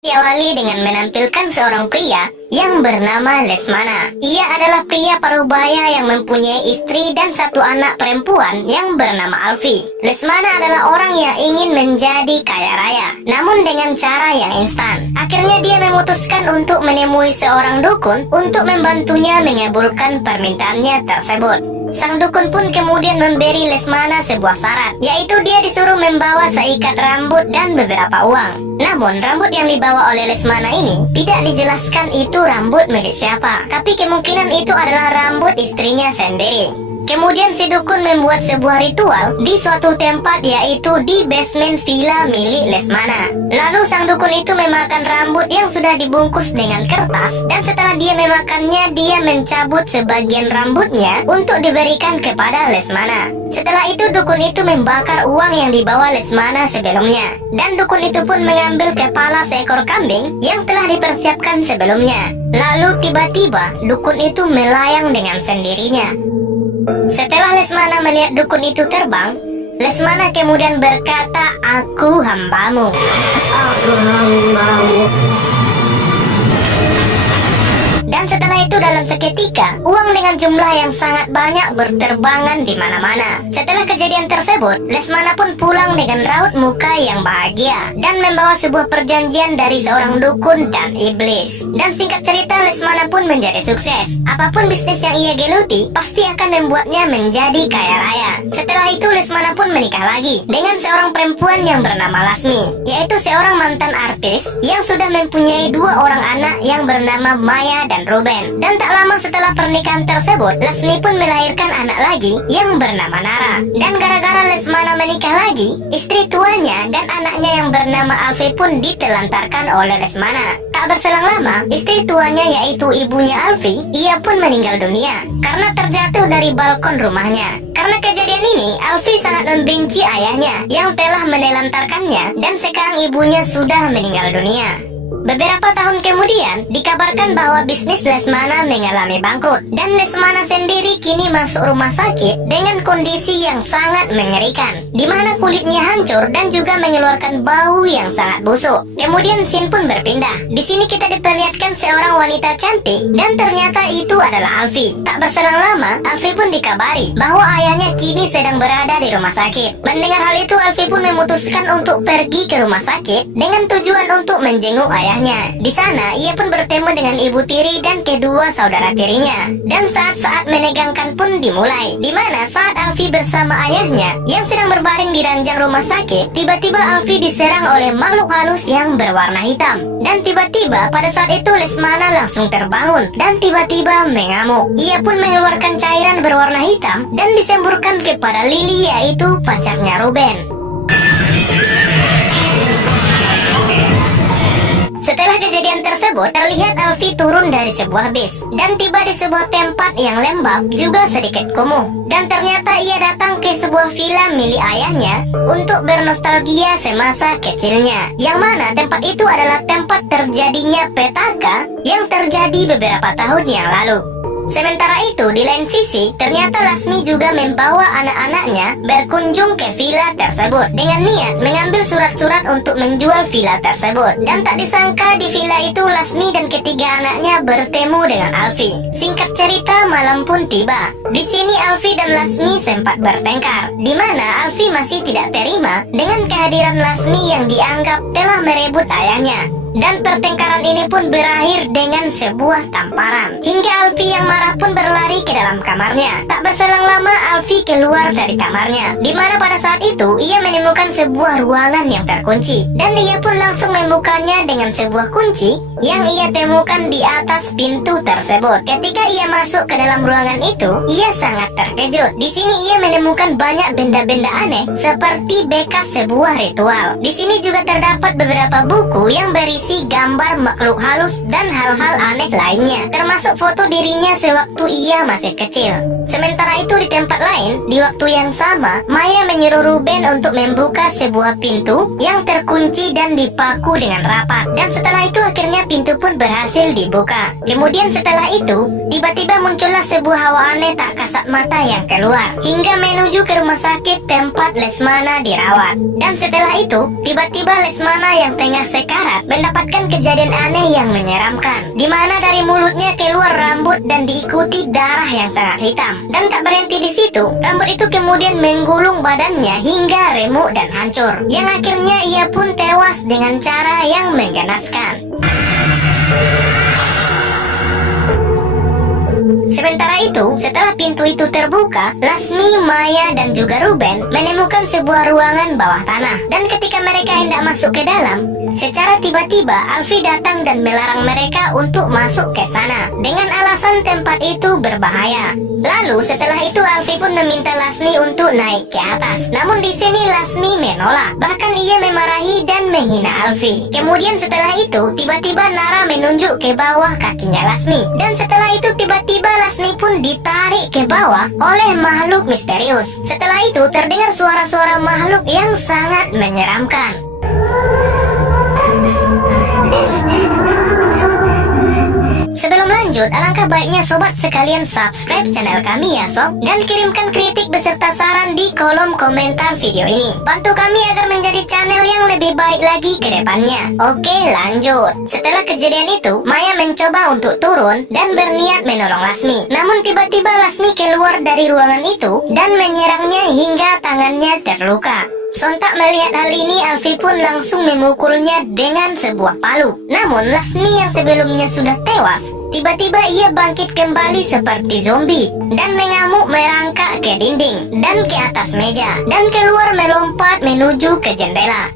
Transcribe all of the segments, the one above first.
Diawali dengan menampilkan seorang pria yang bernama Lesmana. Ia adalah pria parubaya yang mempunyai istri dan satu anak perempuan yang bernama Alfi. Lesmana adalah orang yang ingin menjadi kaya raya, namun dengan cara yang instan. Akhirnya dia memutuskan untuk menemui seorang dukun untuk membantunya mengabulkan permintaannya tersebut. Sang dukun pun kemudian memberi Lesmana sebuah syarat, yaitu dia disuruh membawa seikat rambut dan beberapa uang. Namun rambut yang dibawa oleh Lesmana ini tidak dijelaskan itu rambut milik siapa, tapi kemungkinan itu adalah rambut istrinya sendiri. Kemudian si dukun membuat sebuah ritual di suatu tempat, yaitu di basement villa milik Lesmana. Lalu sang dukun itu memakan rambut yang sudah dibungkus dengan kertas, dan setelah dia memakannya, dia mencabut sebagian rambutnya untuk diberikan kepada Lesmana. Setelah itu dukun itu membakar uang yang dibawa Lesmana sebelumnya, dan dukun itu pun mengambil kepala seekor kambing yang telah dipersiapkan sebelumnya. Lalu tiba-tiba dukun itu melayang dengan sendirinya. Setelah Lesmana melihat dukun itu terbang, Lesmana kemudian berkata, "Aku hambamu. Aku hambamu." Dan setelah itu dalam seketika, uang dengan jumlah yang sangat banyak berterbangan di mana-mana. Setelah kejadian tersebut, Lesmana pun pulang dengan raut muka yang bahagia dan membawa sebuah perjanjian dari seorang dukun dan iblis. Dan singkat cerita, Lesmana pun menjadi sukses. Apapun bisnis yang ia geluti, pasti akan membuatnya menjadi kaya raya. Setelah itu, Lesmana pun menikah lagi dengan seorang perempuan yang bernama Lasmi, yaitu seorang mantan artis yang sudah mempunyai 2 orang anak yang bernama Maya dan Ruben. Dan tak lama setelah pernikahan tersebut, Lasmi pun melahirkan anak lagi yang bernama Nara. Dan gara-gara Lesmana menikah lagi, istri tuanya dan anaknya yang bernama Alfi pun ditelantarkan oleh Lesmana. Tak berselang lama, istri tuanya yaitu ibunya Alfi, ia pun meninggal dunia karena terjatuh dari balkon rumahnya. Karena kejadian ini, Alfi sangat membenci ayahnya yang telah menelantarkannya, dan sekarang ibunya sudah meninggal dunia. Beberapa tahun kemudian, dikabarkan bahwa bisnis Lesmana mengalami bangkrut, dan Lesmana sendiri kini masuk rumah sakit dengan kondisi yang sangat mengerikan, di mana kulitnya hancur dan juga mengeluarkan bau yang sangat busuk. Kemudian scene pun berpindah. Di sini kita diperlihatkan seorang wanita cantik, dan ternyata itu adalah Alfi. Tak berselang lama, Alfi pun dikabari bahwa ayahnya kini sedang berada di rumah sakit. Mendengar hal itu, Alfi pun memutuskan untuk pergi ke rumah sakit dengan tujuan untuk menjenguk ayahnya. Di sana, ia pun bertemu dengan ibu tiri dan kedua saudara tirinya. Dan saat-saat menegangkan pun dimulai, di mana saat Alfi bersama ayahnya yang sedang berbaring di ranjang rumah sakit, tiba-tiba Alfi diserang oleh makhluk halus yang berwarna hitam. Dan tiba-tiba pada saat itu Lesmana langsung terbangun dan tiba-tiba mengamuk. Ia pun mengeluarkan cairan berwarna hitam dan disemburkan kepada Lily, yaitu pacarnya Ruben. Setelah kejadian tersebut, terlihat Alfi turun dari sebuah bis dan tiba di sebuah tempat yang lembab juga sedikit kumuh. Dan ternyata ia datang ke sebuah villa milik ayahnya untuk bernostalgia semasa kecilnya, yang mana tempat itu adalah tempat terjadinya petaka yang terjadi beberapa tahun yang lalu. Sementara itu, di lain sisi, ternyata Lasmi juga membawa anak-anaknya berkunjung ke villa tersebut dengan niat mengambil surat-surat untuk menjual villa tersebut. Dan tak disangka di villa itu Lasmi dan ketiga anaknya bertemu dengan Alfi. Singkat cerita, malam pun tiba. Di sini Alfi dan Lasmi sempat bertengkar, di mana Alfi masih tidak terima dengan kehadiran Lasmi yang dianggap telah merebut ayahnya. Dan pertengkaran ini pun berakhir dengan sebuah tamparan, hingga Alfi yang marah pun berlari ke dalam kamarnya. Tak berselang lama Alfi keluar dari kamarnya, di mana pada saat itu ia menemukan sebuah ruangan yang terkunci, dan ia pun langsung membukanya dengan sebuah kunci yang ia temukan di atas pintu tersebut. Ketika ia masuk ke dalam ruangan itu, ia sangat terkejut. Di sini ia menemukan banyak benda-benda aneh seperti bekas sebuah ritual. Di sini juga terdapat beberapa buku yang berisi gambar makhluk halus dan hal-hal aneh lainnya, termasuk foto dirinya sewaktu ia masih kecil. Sementara itu di tempat lain, di waktu yang sama, Maya menyuruh Ruben untuk membuka sebuah pintu yang terkunci dan dipaku dengan rapat. Dan setelah itu akhirnya pintu pun berhasil dibuka. Kemudian setelah itu, tiba-tiba muncullah sebuah hawa aneh tak kasat mata yang keluar, hingga menuju ke rumah sakit tempat Lesmana dirawat. Dan setelah itu, tiba-tiba Lesmana yang tengah sekarat mendapat mendapatkan kejadian aneh yang menyeramkan, di mana dari mulutnya keluar rambut dan diikuti darah yang sangat hitam. Dan tak berhenti di situ, rambut itu kemudian menggulung badannya hingga remuk dan hancur, yang akhirnya ia pun tewas dengan cara yang menggenaskan. Sementara itu, setelah pintu itu terbuka, Lasmi, Maya, dan juga Ruben menemukan sebuah ruangan bawah tanah. Dan ketika mereka hendak masuk ke dalam, secara tiba-tiba Alfie datang dan melarang mereka untuk masuk ke sana dengan alasan tempat itu berbahaya. Lalu setelah itu Alfie pun meminta Lasmi untuk naik ke atas. Namun di sini Lasmi menolak. Bahkan ia memarahi dan menghina Alfie. Kemudian setelah itu tiba-tiba Nara menunjuk ke bawah kakinya Lasmi. Dan setelah itu tiba-tiba Lasmi pun ditarik ke bawah oleh makhluk misterius. Setelah itu terdengar suara-suara makhluk yang sangat menyeramkan. Sebelum lanjut, alangkah baiknya sobat sekalian subscribe channel kami ya sob, dan kirimkan kritik beserta saran di kolom komentar video ini. Bantu kami agar menjadi channel yang lebih baik lagi ke depannya. Oke, lanjut. Setelah kejadian itu, Maya mencoba untuk turun dan berniat menolong Lasmi. Namun tiba-tiba Lasmi keluar dari ruangan itu dan menyerangnya hingga tangannya terluka. Sontak melihat hal ini, Alfie pun langsung memukulnya dengan sebuah palu. Namun Lasmi yang sebelumnya sudah tewas, tiba-tiba ia bangkit kembali seperti zombie dan mengamuk merangkak ke dinding dan ke atas meja dan keluar melompat menuju ke jendela.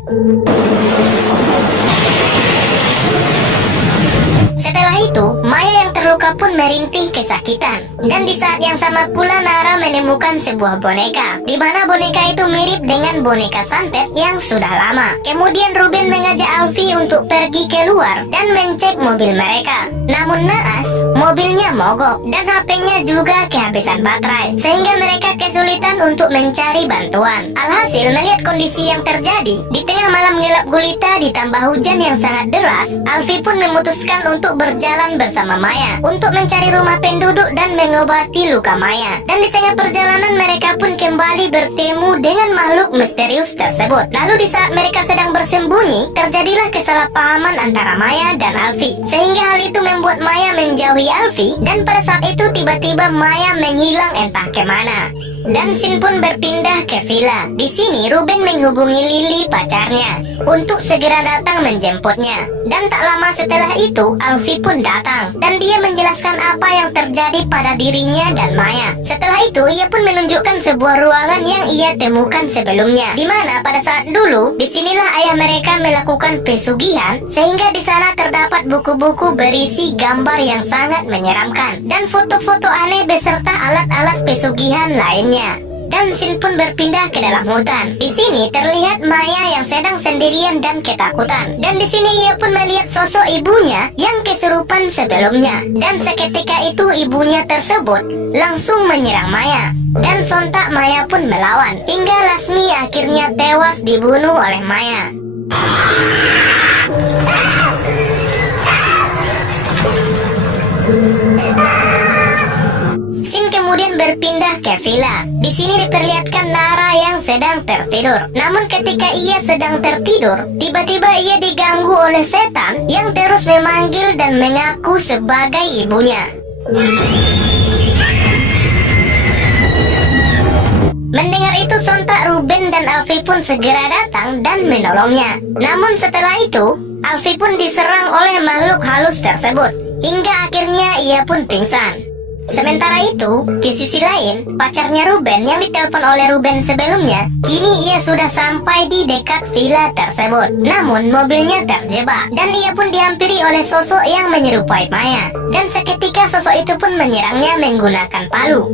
Setelah itu, Maya yang terluka pun merintih kesakitan. Dan di saat yang sama pula Nara menemukan sebuah boneka, di mana boneka itu mirip dengan boneka santet yang sudah lama. Kemudian Ruben mengajak Alfie untuk pergi keluar dan mencek mobil mereka. Namun naas, mobilnya mogok dan HP-nya juga kehabisan baterai, sehingga mereka kesulitan untuk mencari bantuan. Alhasil melihat kondisi yang terjadi, di tengah malam gelap gulita ditambah hujan yang sangat deras, Alfie pun memutuskan untuk berjalan bersama Maya untuk mencari rumah penduduk dan mengobati luka Maya. Dan di tengah perjalanan mereka pun kembali bertemu dengan makhluk misterius tersebut. Lalu di saat mereka sedang bersembunyi, terjadilah kesalahpahaman antara Maya dan Alfie, sehingga hal itu membuat Maya menjauhi Alfie. Dan pada saat itu tiba-tiba Maya menghilang entah kemana. Dan scene pun berpindah ke villa. Di sini Ruben menghubungi Lily pacarnya untuk segera datang menjemputnya. Dan tak lama setelah itu Alfie pun datang dan dia menjelaskan apa yang terjadi pada dirinya dan Maya. Setelah itu ia pun menunjukkan sebuah ruangan yang ia temukan sebelumnya, di mana pada saat dulu disinilah ayah mereka melakukan pesugihan, sehingga di sana terdapat buku-buku berisi gambar yang sangat menyeramkan dan foto-foto aneh beserta alat-alat pesugihan lainnya. Dan scene pun berpindah ke dalam hutan. Di sini terlihat Maya yang sedang sendirian dan ketakutan. Dan di sini ia pun melihat sosok ibunya yang kesurupan sebelumnya. Dan seketika itu ibunya tersebut langsung menyerang Maya. Dan sontak Maya pun melawan hingga Lasmi akhirnya tewas dibunuh oleh Maya. Scene kemudian berpindah ke villa. Di sini diperlihatkan Nara yang sedang tertidur. Namun ketika ia sedang tertidur, tiba-tiba ia diganggu oleh setan yang terus memanggil dan mengaku sebagai ibunya. Mendengar itu sontak Ruben dan Alfie pun segera datang dan menolongnya. Namun setelah itu, Alfie pun diserang oleh makhluk halus tersebut hingga akhirnya ia pun pingsan. Sementara itu, di sisi lain, pacarnya Ruben yang ditelepon oleh Ruben sebelumnya, kini ia sudah sampai di dekat villa tersebut. Namun mobilnya terjebak dan ia pun dihampiri oleh sosok yang menyerupai Maya. Dan seketika sosok itu pun menyerangnya menggunakan palu.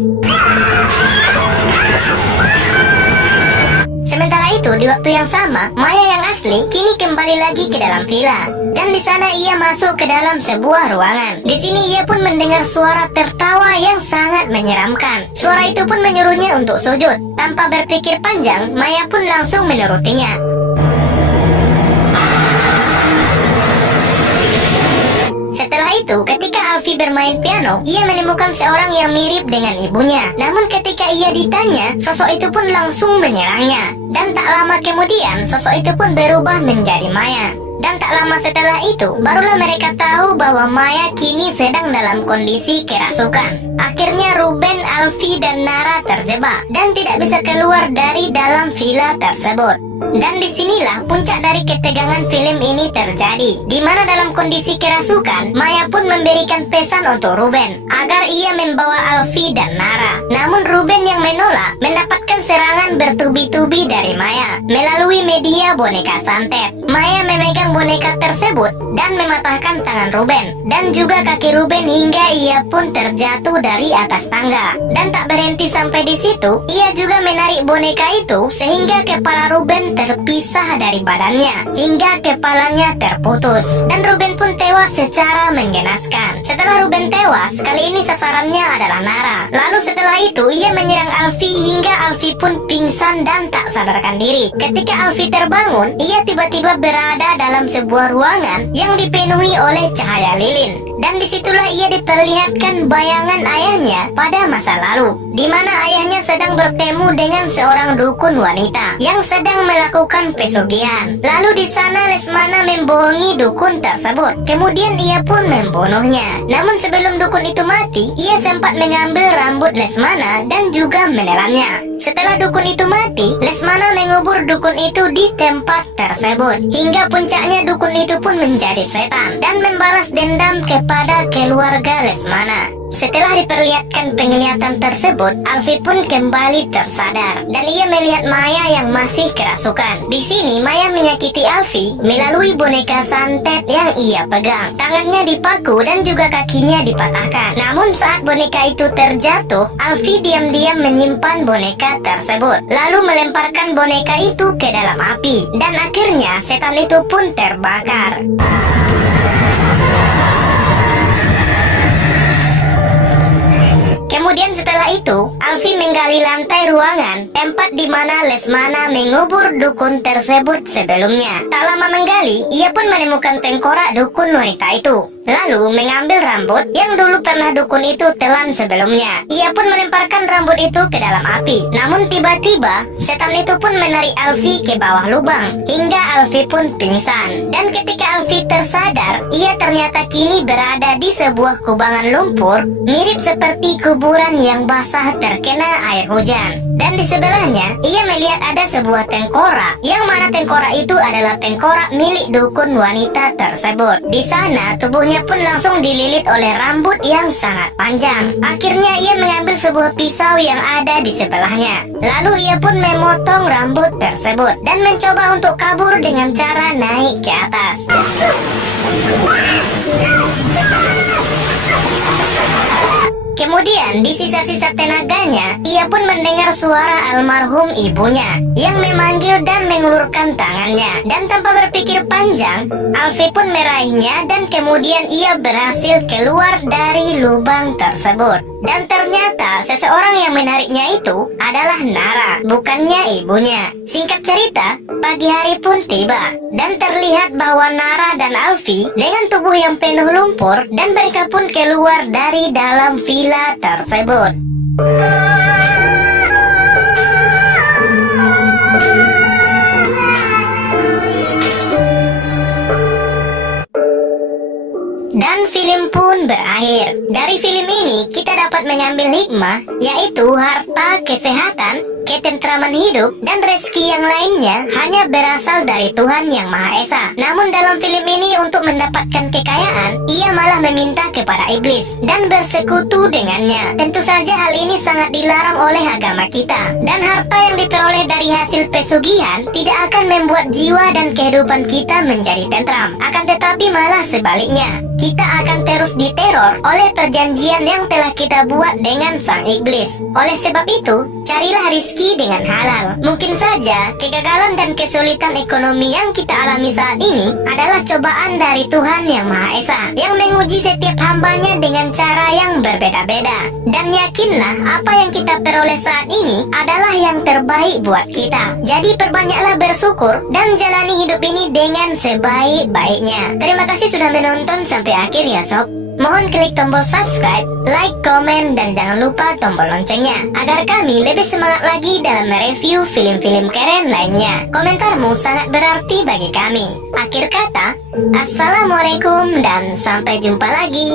Sementara itu, di waktu yang sama, Maya yang asli kini kembali lagi ke dalam villa. Dan di sana ia masuk ke dalam sebuah ruangan. Di sini ia pun mendengar suara tertawa yang sangat menyeramkan. Suara itu pun menyuruhnya untuk sujud. Tanpa berpikir panjang, Maya pun langsung menurutinya. Setelah itu, ketika Alfie bermain piano, ia menemukan seorang yang mirip dengan ibunya. Namun ketika ia ditanya, sosok itu pun langsung menyerangnya. Dan tak lama kemudian, sosok itu pun berubah menjadi Maya. Dan tak lama setelah itu, barulah mereka tahu bahwa Maya kini sedang dalam kondisi kerasukan. Akhirnya Ruben, Alfie, dan Nara terjebak dan tidak bisa keluar dari dalam villa tersebut. Dan disinilah puncak dari ketegangan film ini terjadi, di mana dalam kondisi kerasukan, Maya pun memberikan pesan untuk Ruben agar ia membawa Alfie dan Nara. Namun Ruben yang menolak mendapatkan serangan bertubi-tubi dari Maya melalui media boneka santet. Maya memegang boneka tersebut dan mematahkan tangan Ruben dan juga kaki Ruben hingga ia pun terjatuh dari atas tangga. Dan tak berhenti sampai di situ, ia juga menarik boneka itu sehingga kepala Ruben terpisah dari badannya hingga kepalanya terputus. Dan Ruben pun tewas secara menggenaskan. Setelah Ruben tewas, kali ini sasarannya adalah Nara. Lalu setelah itu ia menyerang Alfie hingga Alfie pun pingsan dan tak sadarkan diri. Ketika Alfie terbangun, ia tiba-tiba berada dalam sebuah ruangan yang dipenuhi oleh cahaya lilin. Dan disitulah ia diperlihatkan bayangan ayahnya pada masa lalu, di mana ayahnya sedang bertemu dengan seorang dukun wanita yang sedang melakukan pesugihan. Lalu di sana Lesmana membohongi dukun tersebut. Kemudian ia pun membunuhnya. Namun sebelum dukun itu mati, ia sempat mengambil rambut Lesmana dan juga menelannya. Setelah dukun itu mati, Lesmana mengubur dukun itu di tempat tersebut. Hingga puncaknya dukun itu pun menjadi setan dan membalas dendam kepada keluarga Lesmana. Setelah diperlihatkan penglihatan tersebut, Alfie pun kembali tersadar dan ia melihat Maya yang masih kerasukan. Di sini Maya menyakiti Alfie melalui boneka santet yang ia pegang. Tangannya dipaku dan juga kakinya dipatahkan. Namun saat boneka itu terjatuh, Alfie diam-diam menyimpan boneka tersebut, lalu melemparkan boneka itu ke dalam api. Dan akhirnya setan itu pun terbakar. Kemudian setelah itu, Alfie menggali lantai ruangan tempat di mana Lesmana mengubur dukun tersebut sebelumnya. Tak lama menggali, ia pun menemukan tengkorak dukun wanita itu. Lalu mengambil rambut yang dulu pernah dukun itu telan sebelumnya. Ia pun melemparkan rambut itu ke dalam api. Namun tiba-tiba setan itu pun menarik Alfie ke bawah lubang hingga Alfie pun pingsan. Dan ketika Alfie tersadar, ia ternyata kini berada di sebuah kubangan lumpur mirip seperti kuburan yang basah terkena air hujan. Dan di sebelahnya ia melihat ada sebuah tengkorak, yang mana tengkorak itu adalah tengkorak milik dukun wanita tersebut. Di sana tubuhnya pun langsung dililit oleh rambut yang sangat panjang. Akhirnya ia mengambil sebuah pisau yang ada di sebelahnya. Lalu ia pun memotong rambut tersebut dan mencoba untuk kabur dengan cara naik ke atas. Kemudian di sisa-sisa tenaganya, ia pun mendengar suara almarhum ibunya yang memanggil dan mengulurkan tangannya. Dan tanpa berpikir panjang, Alfie pun meraihnya dan kemudian ia berhasil keluar dari lubang tersebut. Dan ternyata seseorang yang menariknya itu adalah Nara, bukannya ibunya. Singkat cerita, pagi hari pun tiba dan terlihat bahwa Nara dan Alfie dengan tubuh yang penuh lumpur dan mereka pun keluar dari dalam villa tersebut. Dan film pun berakhir. Dari film ini kita dapat mengambil hikmah, yaitu harta, kesehatan, ketentraman hidup, dan rezeki yang lainnya hanya berasal dari Tuhan Yang Maha Esa. Namun dalam film ini untuk mendapatkan kekayaan, ia malah meminta kepada iblis dan bersekutu dengannya. Tentu saja hal ini sangat dilarang oleh agama kita. Dan harta yang diperoleh dari hasil pesugihan tidak akan membuat jiwa dan kehidupan kita menjadi tentram. Akan tetapi malah sebaliknya, kita akan terus diteror oleh perjanjian yang telah kita buat dengan sang iblis. Oleh sebab itu, carilah rizki dengan halal. Mungkin saja kegagalan dan kesulitan ekonomi yang kita alami saat ini adalah cobaan dari Tuhan Yang Maha Esa yang menguji setiap hambanya dengan cara yang berbeda-beda. Dan yakinlah apa yang kita peroleh saat ini adalah yang terbaik buat kita. Jadi perbanyaklah bersyukur dan jalani hidup ini dengan sebaik-baiknya. Terima kasih sudah menonton sampai sampai akhir ya sob. Mohon klik tombol subscribe, like, komen, dan jangan lupa tombol loncengnya agar kami lebih semangat lagi dalam mereview film-film keren lainnya. Komentarmu sangat berarti bagi kami. Akhir kata, assalamualaikum dan sampai jumpa lagi.